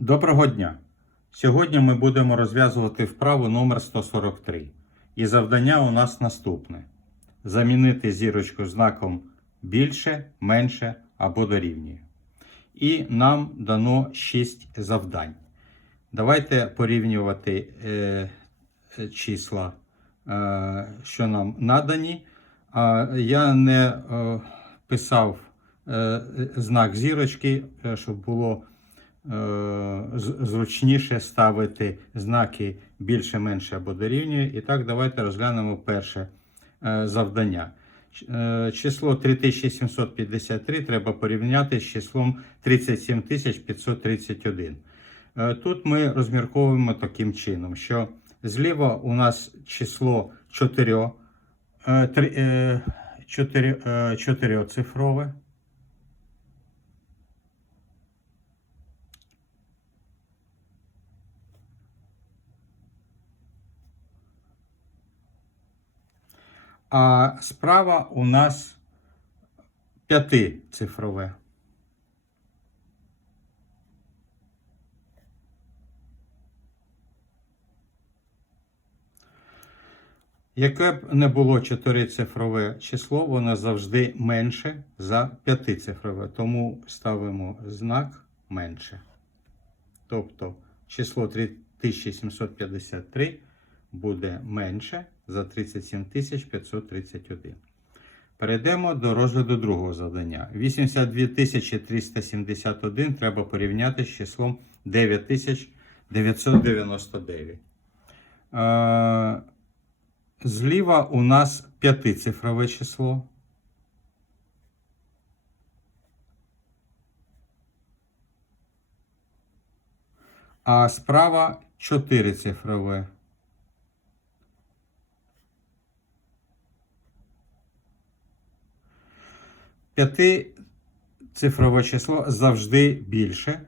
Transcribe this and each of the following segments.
Доброго дня! Сьогодні ми будемо розв'язувати вправу номер 143. І завдання у нас наступне: замінити зірочку знаком більше, менше або дорівнює. І нам дано 6 завдань. Давайте порівнювати е, е, числа, е, що нам надані. А я не е, писав е, знак зірочки, е, щоб було е, зручніше ставити знаки більше, менше або дорівнює. І так, давайте розглянемо перше е, завдання. Е, Число 3753 треба порівняти з числом 37531. Е, Тут ми розмірковуємо таким чином, що зліва у нас число 4, 4, 4 цифрове. А справа у нас п'ятицифрове. Яке б не було чотирицифрове число, воно завжди менше за п'ятицифрове. Тому ставимо знак менше. Тобто число 3753 буде менше за 37531. Перейдемо до розгляду другого завдання. 82371 треба порівняти з числом 9999. Е, Зліва у нас п'ятицифрове число. А справа чотирицифрове. П'ятицифрове число завжди більше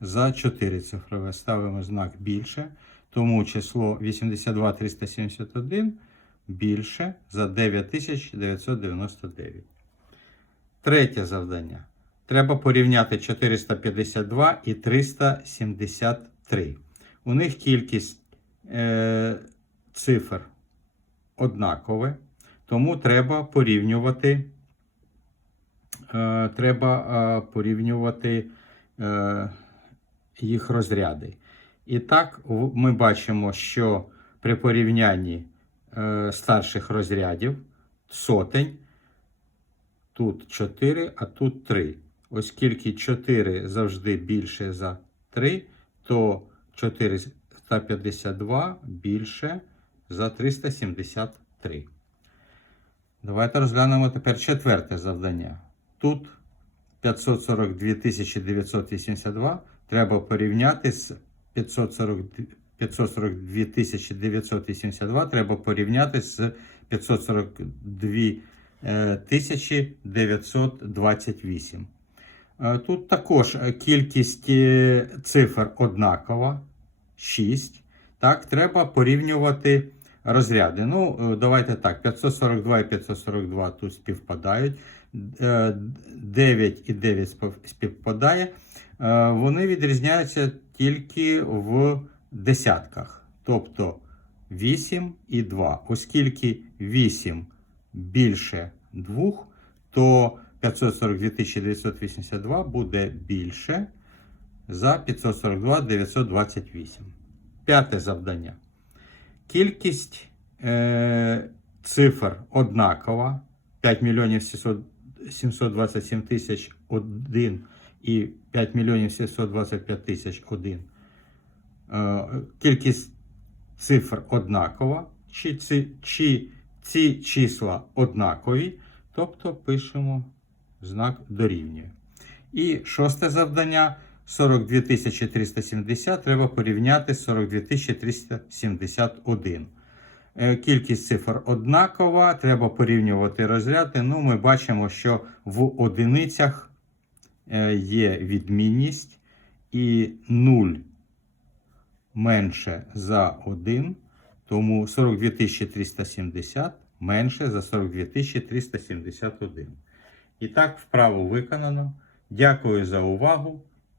за чотирицифрове. Ставимо знак більше. Тому число 82371 більше за 9999. Третє завдання. Треба порівняти 452 і 373. У них кількість е, цифр однакове, тому треба порівнювати. Е, треба е, порівнювати е, їх розряди. І так ми бачимо, що при порівнянні старших розрядів сотень тут 4, а тут 3. Оскільки 4 завжди більше за 3, то 452 більше за 373. Давайте розглянемо тепер четверте завдання. Тут 542 982 треба порівняти з 542 542 982 треба порівняти з 542 е, 928. Е, Тут також е, кількість е, цифр однакова 6. Так, треба порівнювати розряди. Ну, е, давайте так, 542 і 542 тут співпадають. Е, 9 і 9 співпадає. Е, Вони відрізняються тільки в десятках. Тобто 8 і 2. Оскільки 8 більше 2, то 542 982 буде більше за 542 928. П'яте завдання. Кількість е, цифр однакова. 5 мільйонів 727 тисяч 1 і 5 мільйонів 725 тисяч 1. Е, кількість цифр однакова. Чи ці, чи ці числа однакові, тобто пишемо знак дорівнює. І шосте завдання 42 370 треба порівняти з 42 371. Е, Кількість цифр однакова, треба порівнювати розряди. Ну, ми бачимо, що в одиницях е, є відмінність і 0 менше за 1, тому 42 370 менше за 42 371. І так, вправу виконано. Дякую за увагу